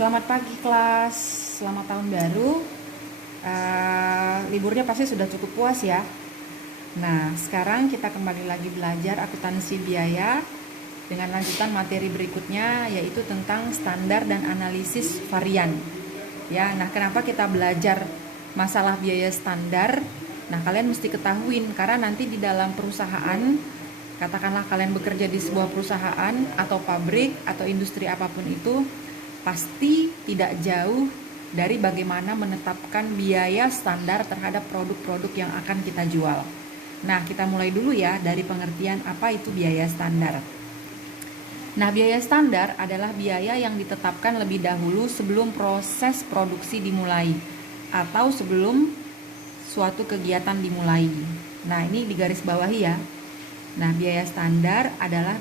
Selamat pagi kelas, selamat tahun baru. Liburnya pasti sudah cukup puas ya. Nah, sekarang kita kembali lagi belajar akuntansi biaya dengan lanjutan materi berikutnya, yaitu tentang standar dan analisis varian. Ya, nah kenapa kita belajar masalah biaya standar? Nah, kalian mesti ketahuin karena nanti di dalam perusahaan, katakanlah kalian bekerja di sebuah perusahaan atau pabrik atau industri apapun itu, pasti tidak jauh dari bagaimana menetapkan biaya standar terhadap produk-produk yang akan kita jual. Nah, kita mulai dulu ya dari pengertian apa itu biaya standar. Nah, biaya standar adalah biaya yang ditetapkan lebih dahulu sebelum proses produksi dimulai atau sebelum suatu kegiatan dimulai. Nah, ini digaris bawahi ya. Nah, biaya standar adalah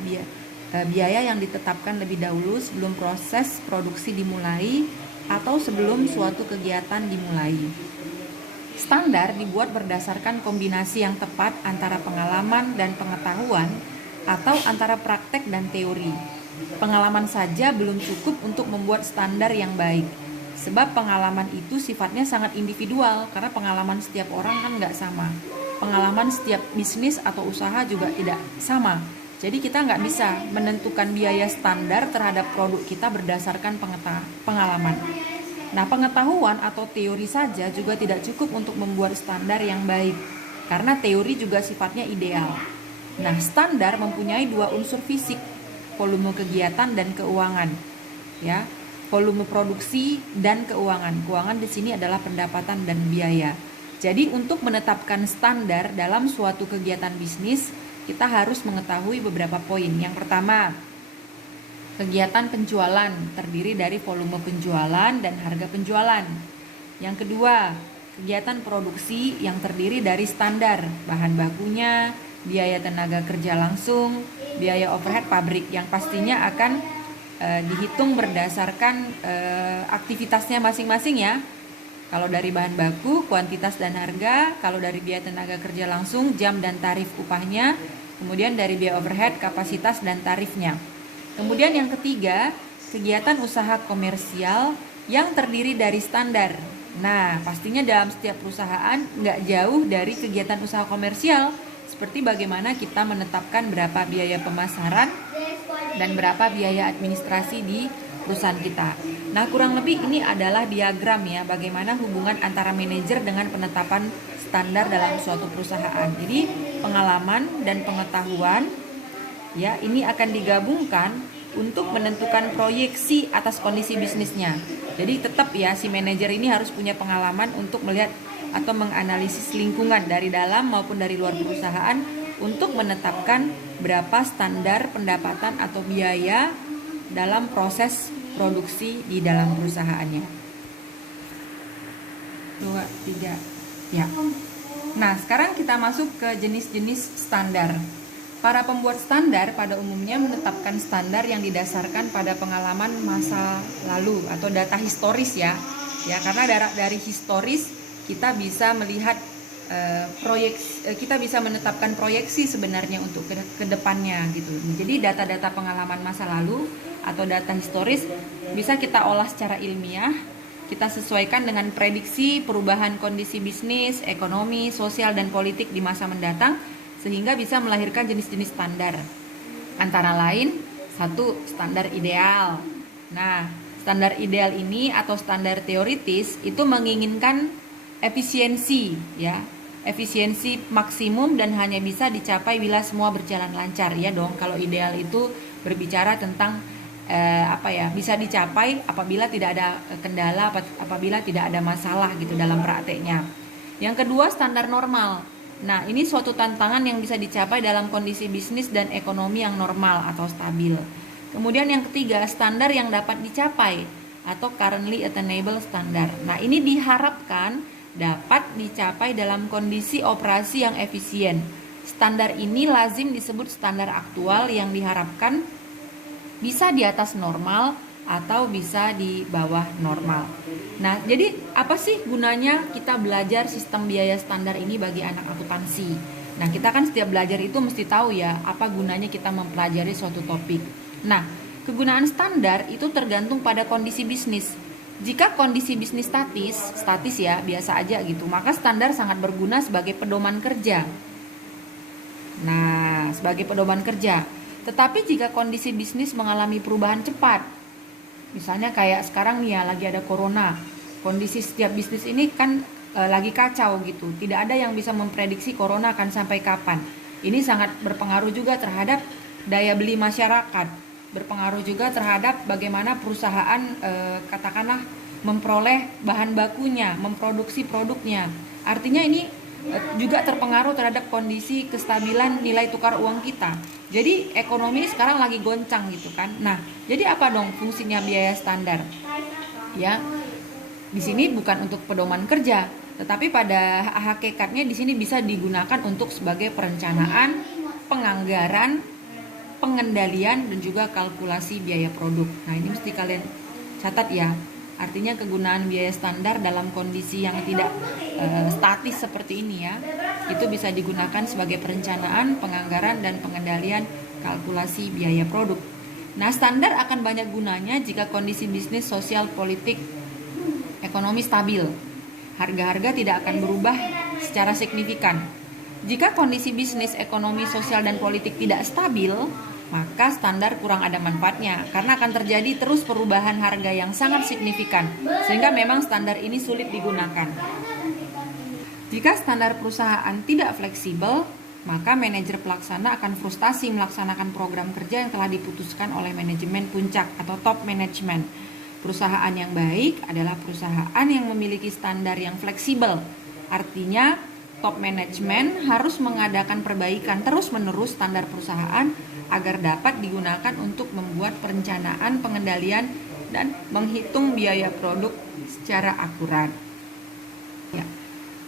biaya yang ditetapkan lebih dahulu sebelum proses produksi dimulai atau sebelum suatu kegiatan dimulai. Standar dibuat berdasarkan kombinasi yang tepat antara pengalaman dan pengetahuan atau antara praktek dan teori. Pengalaman saja belum cukup untuk membuat standar yang baik, sebab pengalaman itu sifatnya sangat individual karena pengalaman setiap orang kan nggak sama. Pengalaman setiap bisnis atau usaha juga tidak sama. Jadi kita nggak bisa menentukan biaya standar terhadap produk kita berdasarkan pengalaman. Nah, pengetahuan atau teori saja juga tidak cukup untuk membuat standar yang baik, karena teori juga sifatnya ideal. Nah, standar mempunyai dua unsur fisik, volume kegiatan dan keuangan. Ya, volume produksi dan keuangan. Keuangan di sini adalah pendapatan dan biaya. Jadi untuk menetapkan standar dalam suatu kegiatan bisnis, kita harus mengetahui beberapa poin. Yang pertama, kegiatan penjualan terdiri dari volume penjualan dan harga penjualan. Yang kedua, kegiatan produksi yang terdiri dari standar, bahan bakunya, biaya tenaga kerja langsung, biaya overhead pabrik yang pastinya akan dihitung berdasarkan aktivitasnya masing-masing ya. Kalau dari bahan baku, kuantitas dan harga. Kalau dari biaya tenaga kerja langsung, jam dan tarif upahnya. Kemudian dari biaya overhead, kapasitas dan tarifnya. Kemudian yang ketiga, kegiatan usaha komersial yang terdiri dari standar. Nah, pastinya dalam setiap perusahaan nggak jauh dari kegiatan usaha komersial. Seperti bagaimana kita menetapkan berapa biaya pemasaran dan berapa biaya administrasi di perusahaan kita. Nah, kurang lebih ini adalah diagram ya, bagaimana hubungan antara manajer dengan penetapan standar dalam suatu perusahaan. Jadi, pengalaman dan pengetahuan ya, ini akan digabungkan untuk menentukan proyeksi atas kondisi bisnisnya. Jadi, tetap ya si manajer ini harus punya pengalaman untuk melihat atau menganalisis lingkungan dari dalam maupun dari luar perusahaan untuk menetapkan berapa standar pendapatan atau biaya dalam proses produksi di dalam perusahaannya. 2, 3. Ya. Nah, sekarang kita masuk ke jenis-jenis standar. Para pembuat standar pada umumnya menetapkan standar yang didasarkan pada pengalaman masa lalu atau data historis ya. Ya, karena dari historis kita bisa melihat kita bisa menetapkan proyeksi sebenarnya untuk ke depannya gitu. Jadi data-data pengalaman masa lalu atau data historis bisa kita olah secara ilmiah, kita sesuaikan dengan prediksi perubahan kondisi bisnis, ekonomi, sosial dan politik di masa mendatang sehingga bisa melahirkan jenis-jenis standar. Antara lain, 1, standar ideal. Nah, standar ideal ini atau standar teoritis itu menginginkan efisiensi ya. Efisiensi maksimum dan hanya bisa dicapai bila semua berjalan lancar ya dong. Kalau ideal itu berbicara tentang bisa dicapai apabila tidak ada kendala, apabila tidak ada masalah gitu dalam prakteknya. Yang kedua, standar normal. Nah, ini suatu tantangan yang bisa dicapai dalam kondisi bisnis dan ekonomi yang normal atau stabil. Kemudian yang ketiga, standar yang dapat dicapai atau currently attainable standard. Nah, ini diharapkan dapat dicapai dalam kondisi operasi yang efisien. Standar ini lazim disebut standar aktual yang diharapkan bisa di atas normal atau bisa di bawah normal. Nah, jadi apa sih gunanya kita belajar sistem biaya standar ini bagi anak akuntansi? Nah, kita kan setiap belajar itu mesti tahu ya, apa gunanya kita mempelajari suatu topik. Nah, Kegunaan standar itu tergantung pada kondisi bisnis. Jika kondisi bisnis statis ya, biasa aja gitu, maka standar sangat berguna sebagai pedoman kerja. Nah, sebagai pedoman kerja. Tetapi jika kondisi bisnis mengalami perubahan cepat, misalnya kayak sekarang nih ya, lagi ada corona, kondisi setiap bisnis ini kan lagi kacau gitu. Tidak ada yang bisa memprediksi corona akan sampai kapan. Ini sangat berpengaruh juga terhadap daya beli masyarakat. Berpengaruh juga terhadap bagaimana perusahaan katakanlah memperoleh bahan bakunya, memproduksi produknya. Artinya ini juga terpengaruh terhadap kondisi kestabilan nilai tukar uang kita. Jadi ekonomi sekarang lagi goncang gitu kan. Nah, jadi apa dong fungsinya biaya standar? Ya, di sini bukan untuk pedoman kerja, tetapi pada hakikatnya di sini bisa digunakan untuk sebagai perencanaan, penganggaran, pengendalian, dan juga kalkulasi biaya produk. Nah, ini mesti kalian catat ya. Artinya kegunaan biaya standar dalam kondisi yang tidak statis seperti ini ya, itu bisa digunakan sebagai perencanaan, penganggaran, dan pengendalian kalkulasi biaya produk. Nah, standar akan banyak gunanya jika kondisi bisnis, sosial, politik, ekonomi stabil. Harga-harga tidak akan berubah secara signifikan. Jika kondisi bisnis, ekonomi, sosial, dan politik tidak stabil, maka standar kurang ada manfaatnya karena akan terjadi terus perubahan harga yang sangat signifikan, sehingga memang standar ini sulit digunakan. Jika standar perusahaan tidak fleksibel, maka manajer pelaksana akan frustasi melaksanakan program kerja yang telah diputuskan oleh manajemen puncak atau top management. Perusahaan yang baik adalah perusahaan yang memiliki standar yang fleksibel. Artinya, top management harus mengadakan perbaikan terus-menerus standar perusahaan agar dapat digunakan untuk membuat perencanaan, pengendalian, dan menghitung biaya produk secara akurat. Ya.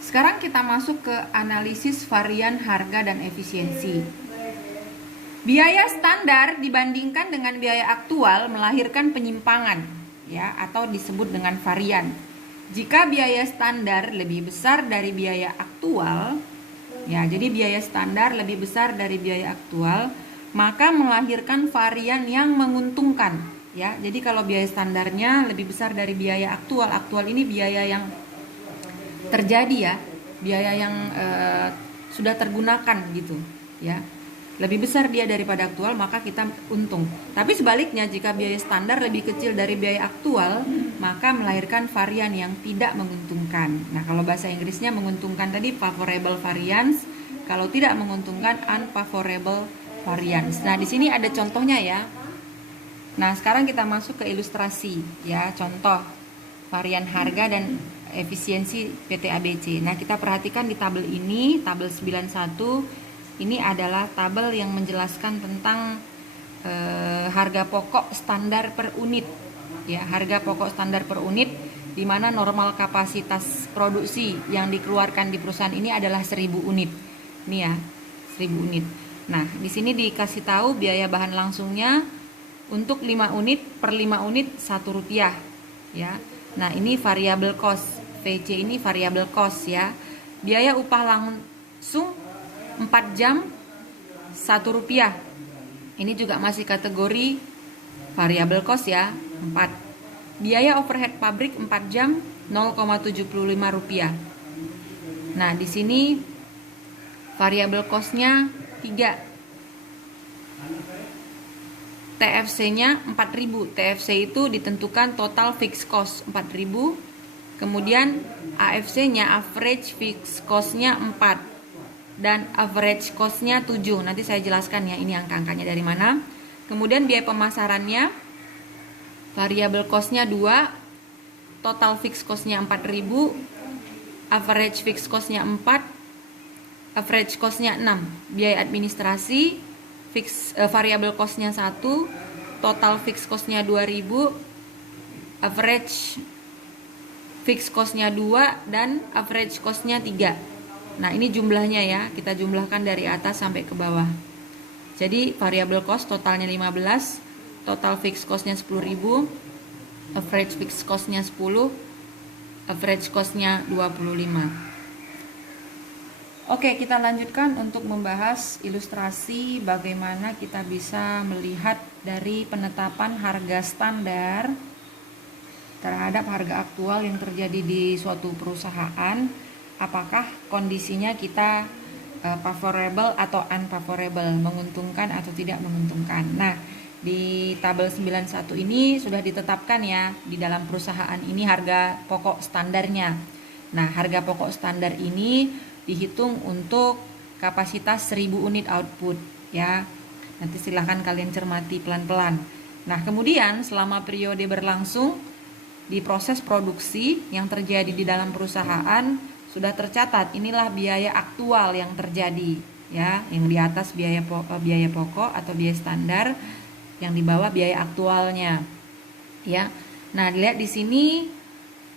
Sekarang kita masuk ke analisis varian harga dan efisiensi. Biaya standar dibandingkan dengan biaya aktual melahirkan penyimpangan, ya, atau disebut dengan varian. Jika biaya standar lebih besar dari biaya aktual, ya, jadi biaya standar lebih besar dari biaya aktual, maka melahirkan varian yang menguntungkan, ya. Jadi kalau biaya standarnya lebih besar dari biaya aktual ini biaya yang terjadi ya, biaya yang sudah tergunakan gitu, ya. Lebih besar dia daripada aktual, maka kita untung. Tapi sebaliknya, jika biaya standar lebih kecil dari biaya aktual, maka melahirkan varian yang tidak menguntungkan. Nah, kalau bahasa Inggrisnya menguntungkan tadi favorable variance, kalau tidak menguntungkan unfavorable variance. Nah, di sini ada contohnya ya. Nah, sekarang kita masuk ke ilustrasi ya, contoh varian harga dan efisiensi PT ABC. Nah, kita perhatikan di tabel ini, tabel 91. Ini adalah tabel yang menjelaskan tentang harga pokok standar per unit, ya, harga pokok standar per unit, di mana normal kapasitas produksi yang dikeluarkan di perusahaan ini adalah 1000 unit. Ini ya, 1000 unit. Nah, di sini dikasih tahu biaya bahan langsungnya untuk 5 unit per 5 unit Rp1, ya. Nah, ini variable cost. VC ini variable cost ya. Biaya upah langsung 4 jam Rp1. Ini juga masih kategori variable cost ya, 4. Biaya overhead pabrik 4 jam Rp0,75. Nah, di sini variable cost-nya 3. TFC-nya 4.000. TFC itu ditentukan total fixed cost 4.000. Kemudian AFC-nya average fixed cost-nya 4. Dan average cost-nya 7. Nanti saya jelaskan ya ini angka-angkanya dari mana. Kemudian biaya pemasarannya, variable cost-nya 2, total fixed cost-nya 4.000, average fixed cost-nya 4, average cost-nya 6. Biaya administrasi, variable cost-nya 1, total fixed cost-nya 2.000, average fixed cost-nya 2, dan average cost-nya 3. Nah, ini jumlahnya ya, kita jumlahkan dari atas sampai ke bawah. Jadi variable cost totalnya 15, total fixed cost-nya 10.000, average fixed cost-nya 10, average cost-nya 25. Oke, kita lanjutkan untuk membahas ilustrasi bagaimana kita bisa melihat dari penetapan harga standar terhadap harga aktual yang terjadi di suatu perusahaan, apakah kondisinya kita favorable atau unfavorable, menguntungkan atau tidak menguntungkan. Nah, di tabel 91 ini sudah ditetapkan ya, di dalam perusahaan ini harga pokok standarnya. Nah, harga pokok standar ini dihitung untuk kapasitas 1000 unit output ya. Nanti silahkan kalian cermati pelan-pelan. Nah, kemudian selama periode berlangsung di proses produksi yang terjadi di dalam perusahaan sudah tercatat, inilah biaya aktual yang terjadi ya, yang di atas biaya pokok atau biaya standar, yang di bawah biaya aktualnya ya. Nah, lihat di sini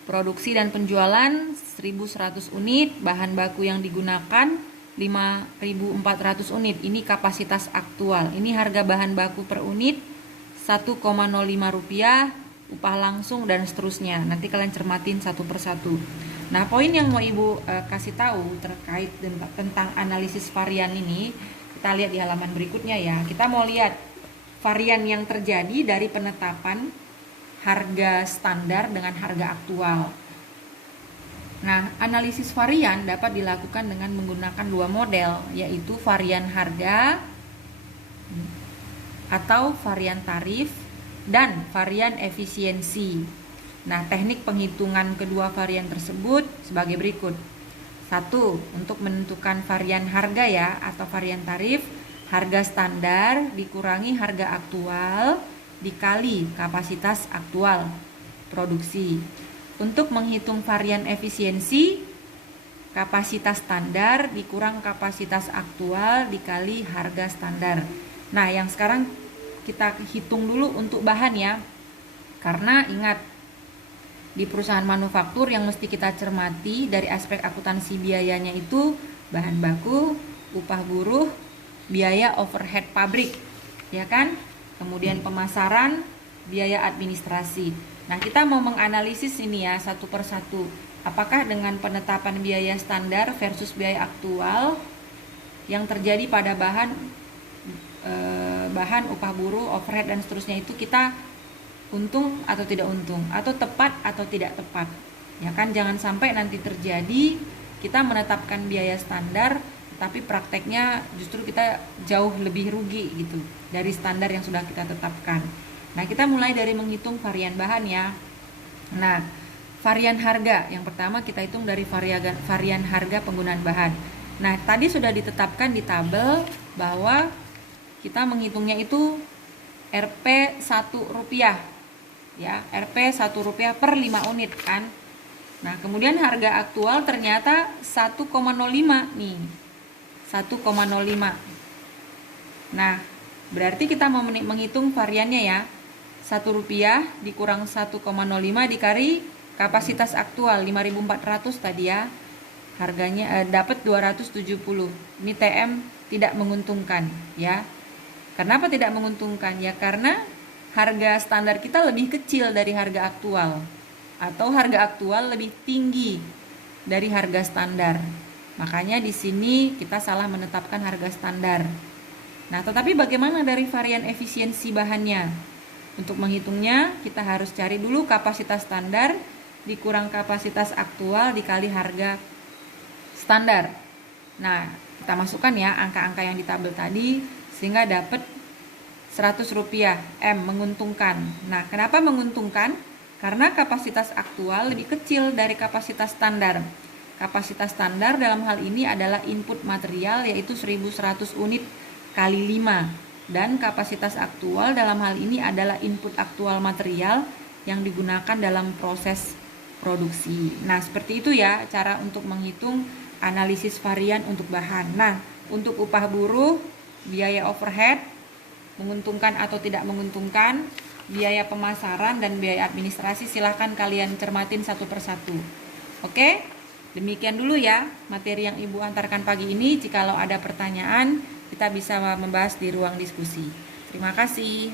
produksi dan penjualan 1100 unit, bahan baku yang digunakan 5400 unit. Ini kapasitas aktual. Ini harga bahan baku per unit 1,05 rupiah, upah langsung dan seterusnya. Nanti kalian cermatin satu persatu. Nah, poin yang mau Ibu kasih tahu terkait tentang analisis varian ini, kita lihat di halaman berikutnya ya. Kita mau lihat varian yang terjadi dari penetapan harga standar dengan harga aktual. Nah, analisis varian dapat dilakukan dengan menggunakan dua model, yaitu varian harga atau varian tarif dan varian efisiensi. Nah, teknik penghitungan kedua varian tersebut sebagai berikut. 1. Untuk menentukan varian harga ya atau varian tarif, harga standar dikurangi harga aktual dikali kapasitas aktual produksi. Untuk menghitung varian efisiensi, kapasitas standar dikurang kapasitas aktual dikali harga standar. Nah, yang sekarang kita hitung dulu untuk bahan ya. Karena ingat, di perusahaan manufaktur yang mesti kita cermati dari aspek akuntansi biayanya itu bahan baku, upah buruh, biaya overhead pabrik, ya kan? Kemudian pemasaran, biaya administrasi. Nah, kita mau menganalisis ini ya satu persatu. Apakah dengan penetapan biaya standar versus biaya aktual yang terjadi pada bahan, upah buruh, overhead dan seterusnya itu kita untung atau tidak untung, atau tepat atau tidak tepat, ya kan? Jangan sampai nanti terjadi kita menetapkan biaya standar tapi prakteknya justru kita jauh lebih rugi gitu dari standar yang sudah kita tetapkan. Nah, kita mulai dari menghitung varian bahan ya. Nah, varian harga yang pertama kita hitung dari varian harga penggunaan bahan. Nah, tadi sudah ditetapkan di tabel bahwa kita menghitungnya itu Rp 1 rupiah ya, Rp 1 rupiah per 5 unit kan. Nah, kemudian harga aktual ternyata 1,05 nih, 1,05. Nah, berarti kita mau menghitung variannya ya, 1 rupiah dikurang 1,05 dikali kapasitas aktual 5.400 tadi ya, harganya dapat 270. Ini TM tidak menguntungkan ya. Kenapa tidak menguntungkan? Ya karena harga standar kita lebih kecil dari harga aktual, atau harga aktual lebih tinggi dari harga standar. Makanya di sini kita salah menetapkan harga standar. Nah, tetapi bagaimana dari varian efisiensi bahannya? Untuk menghitungnya kita harus cari dulu kapasitas standar dikurang kapasitas aktual dikali harga standar. Nah, kita masukkan ya angka-angka yang di tabel tadi sehingga dapat 100 rupiah. M menguntungkan. Nah, kenapa menguntungkan? Karena kapasitas aktual lebih kecil dari kapasitas standar. Kapasitas standar dalam hal ini adalah input material yaitu 1100 unit kali 5, dan kapasitas aktual dalam hal ini adalah input aktual material yang digunakan dalam proses produksi. Nah, seperti itu ya cara untuk menghitung analisis varian untuk bahan. Nah, untuk upah buruh, biaya overhead, menguntungkan atau tidak menguntungkan, biaya pemasaran dan biaya administrasi, silahkan kalian cermatin satu persatu. Oke, demikian dulu ya materi yang Ibu antarkan pagi ini. Jikalau ada pertanyaan, kita bisa membahas di ruang diskusi. Terima kasih.